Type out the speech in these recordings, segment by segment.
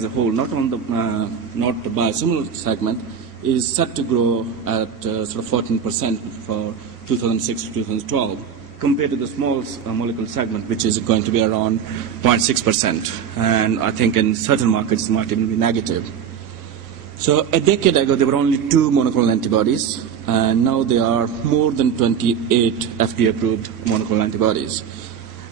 as a whole, not the biosimilar segment, is set to grow at sort of 14% for 2006 to 2012, compared to the small molecule segment, which is going to be around 0.6%. And I think in certain markets it might even be negative. So a decade ago, there were only 2 monoclonal antibodies, and now there are more than 28 FDA-approved monoclonal antibodies.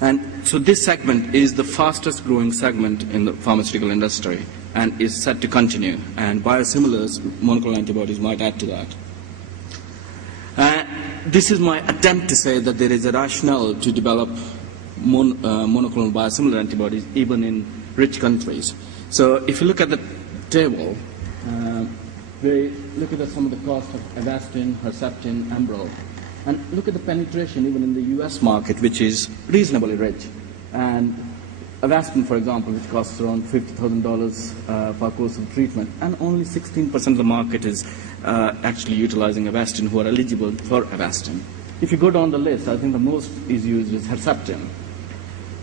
And so this segment is the fastest growing segment in the pharmaceutical industry and is set to continue. And biosimilars, monoclonal antibodies, might add to that. This is my attempt to say that there is a rationale to develop monoclonal biosimilar antibodies even in rich countries. So if you look at the table, we look at some of the cost of Avastin, Herceptin, Enbrel, and look at the penetration even in the US market, which is reasonably rich. And Avastin, for example, which costs around $50,000 per course of treatment, and only 16% of the market is actually utilizing Avastin who are eligible for Avastin. If you go down the list, I think the most is used is Herceptin.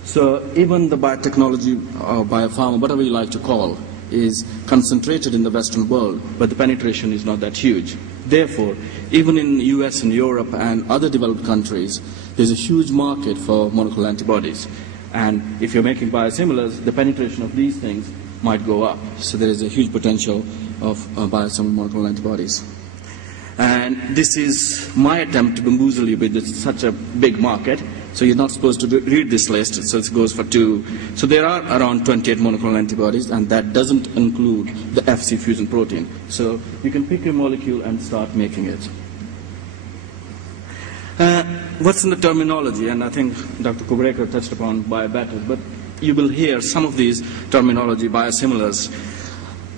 So even the biotechnology or biopharma, whatever you like to call, is concentrated in the Western world, but the penetration is not that huge. Therefore, even in the US and Europe and other developed countries, there's a huge market for monoclonal antibodies. And if you're making biosimilars, the penetration of these things might go up. So there is a huge potential of biosimilar monoclonal antibodies. And this is my attempt to bamboozle you with such a big market. So you're not supposed to read this list, so it goes for 2. So there are around 28 monoclonal antibodies, and that doesn't include the Fc fusion protein. So you can pick a molecule and start making it. What's in the terminology? And I think Dr. Rakesh touched upon biobetters, but you will hear some of these terminology, biosimilars,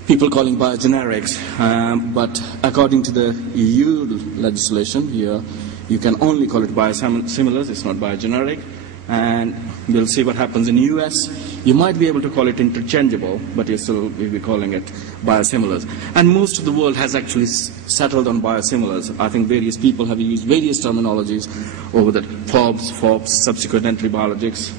people calling biogenerics, but according to the EU legislation here, you can only call it biosimilars, it's not biogeneric, and we'll see what happens in the US. You might be able to call it interchangeable, but you still will be calling it biosimilars. And most of the world has actually settled on biosimilars. I think various people have used various terminologies over the FOBs, subsequent entry biologics,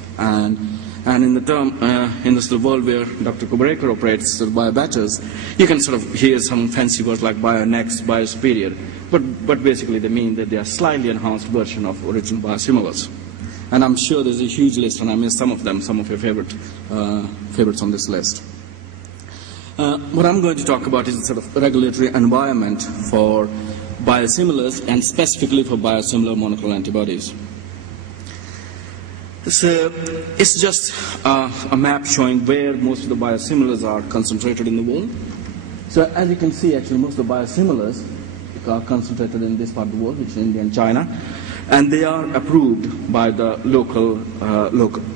and in the term, in this world where Dr. Rakesh operates, biobetters, you can sort of hear some fancy words like bionext, biosuperior, but basically they mean that they are slightly enhanced version of original biosimilars. And I'm sure there's a huge list, and I missed some of them, some of your favorites on this list. What I'm going to talk about is the sort of regulatory environment for biosimilars and specifically for biosimilar monoclonal antibodies. So it's just a map showing where most of the biosimilars are concentrated in the world. So as you can see, actually, most of the biosimilars are concentrated in this part of the world, which is India and China, and they are approved by the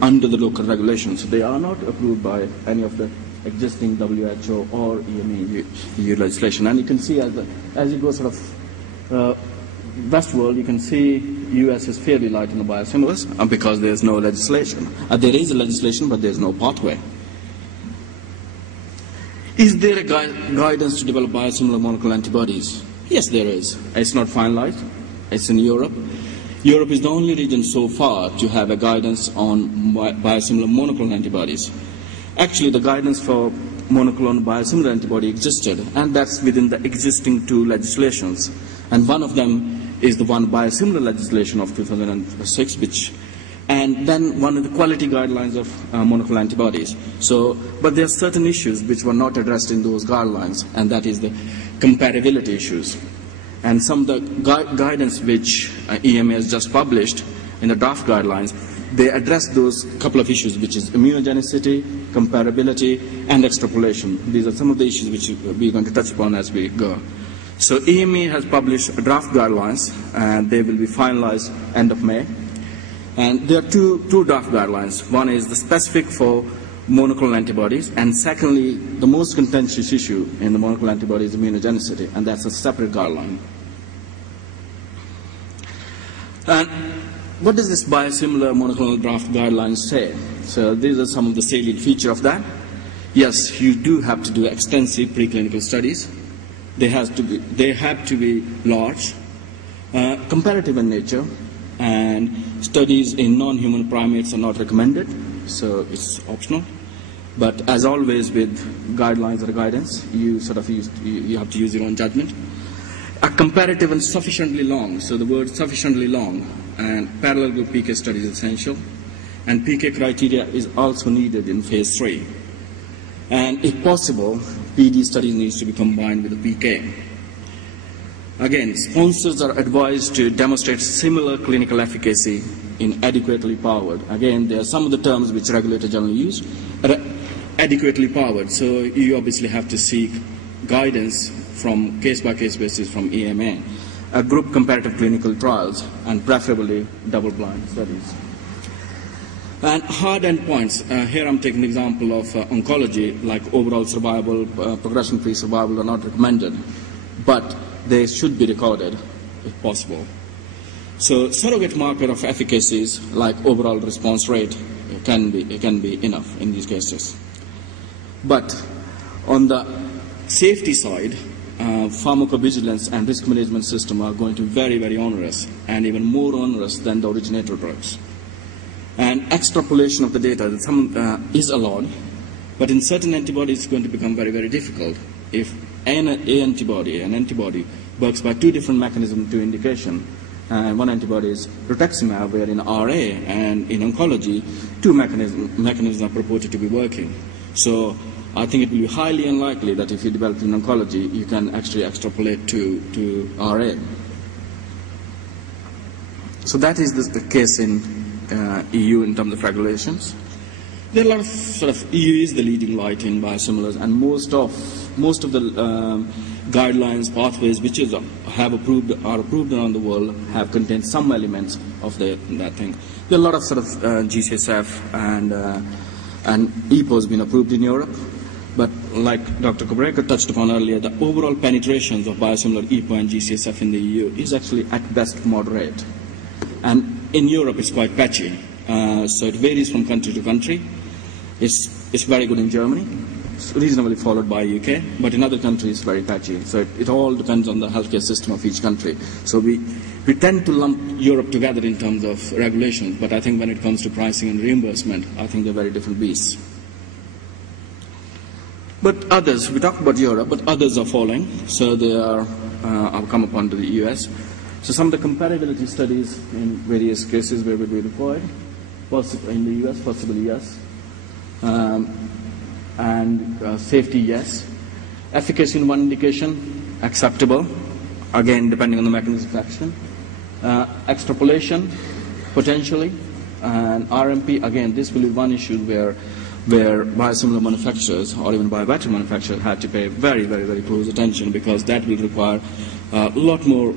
under the local regulations. So they are not approved by any of the existing WHO or EMA EU legislation. And you can see as you go sort of West world, you can see US is fairly light on the biosimilars because there's no legislation. There is a legislation, but there's no pathway. Is there a guidance to develop biosimilar monoclonal antibodies? Yes, there is. It's not finalized. It's in Europe. Europe is the only region so far to have a guidance on biosimilar monoclonal antibodies. Actually, the guidance for monoclonal biosimilar antibody existed, and that's within the existing 2 legislations. And one of them is the one biosimilar legislation of 2006, and then one of the quality guidelines of monoclonal antibodies. So, but there are certain issues which were not addressed in those guidelines, and that is the comparability issues. And some of the guidance which EMA has just published in the draft guidelines, they address those couple of issues, which is immunogenicity, comparability, and extrapolation. These are some of the issues which we're going to touch upon as we go. So EMA has published draft guidelines, and they will be finalized end of May. And there are two draft guidelines. One is the specific for monoclonal antibodies, and secondly, the most contentious issue in the monoclonal antibody is immunogenicity, and that's a separate guideline. And what does this biosimilar monoclonal draft guidelines say? So these are some of the salient features of that. Yes, you do have to do extensive preclinical studies. They have to be large, comparative in nature, and studies in non-human primates are not recommended, so it's optional. But as always with guidelines or guidance, you have to use your own judgment. A comparative and sufficiently long, so the word sufficiently long, and parallel group PK study is essential. And PK criteria is also needed in phase 3. And if possible, PD study needs to be combined with the PK. Again, sponsors are advised to demonstrate similar clinical efficacy in adequately powered. Again, there are some of the terms which regulators generally use. Adequately powered, so you obviously have to seek guidance from case-by-case basis from EMA. Group comparative clinical trials, and preferably double-blind studies. And hard endpoints, here I'm taking the example of oncology, like overall survival, progression-free survival are not recommended, but they should be recorded if possible. So surrogate marker of efficacies like overall response rate can be enough in these cases. But on the safety side, pharmacovigilance and risk management system are going to be very, very onerous, and even more onerous than the originator drugs. And extrapolation of the data is allowed, but in certain antibodies it's going to become very, very difficult. If an antibody works by two different mechanisms to indication, and one antibody is rituximab, where in RA and in oncology, two mechanisms are purported to be working. So I think it will be highly unlikely that if you develop in oncology, you can actually extrapolate to RA. So that is the case in EU in terms of regulations. There are a lot of EU is the leading light in biosimilars, and most of the guidelines, pathways which are approved around the world have contained some elements of that thing. There are a lot of GCSF and EPO has been approved in Europe, but like Dr. Rakesh touched upon earlier, the overall penetrations of biosimilar EPO and GCSF in the EU is actually at best moderate, and in Europe it's quite patchy. So it varies from country to country. It's very good in Germany. It's reasonably followed by UK, but in other countries it's very patchy. So it all depends on the healthcare system of each country. So we tend to lump Europe together in terms of regulations, but I think when it comes to pricing and reimbursement, I think they're very different beasts. But others, we talked about Europe, but others are following. So they are, I'll come upon to the US. So some of the comparability studies in various cases where will be required, in the US, possibly yes. And safety, yes. Efficacy in one indication, acceptable, again depending on the mechanism of action. Extrapolation, potentially, and RMP, again this will be one issue where biosimilar manufacturers or even biobattery manufacturers had to pay very, very, very close attention, because that will require a lot more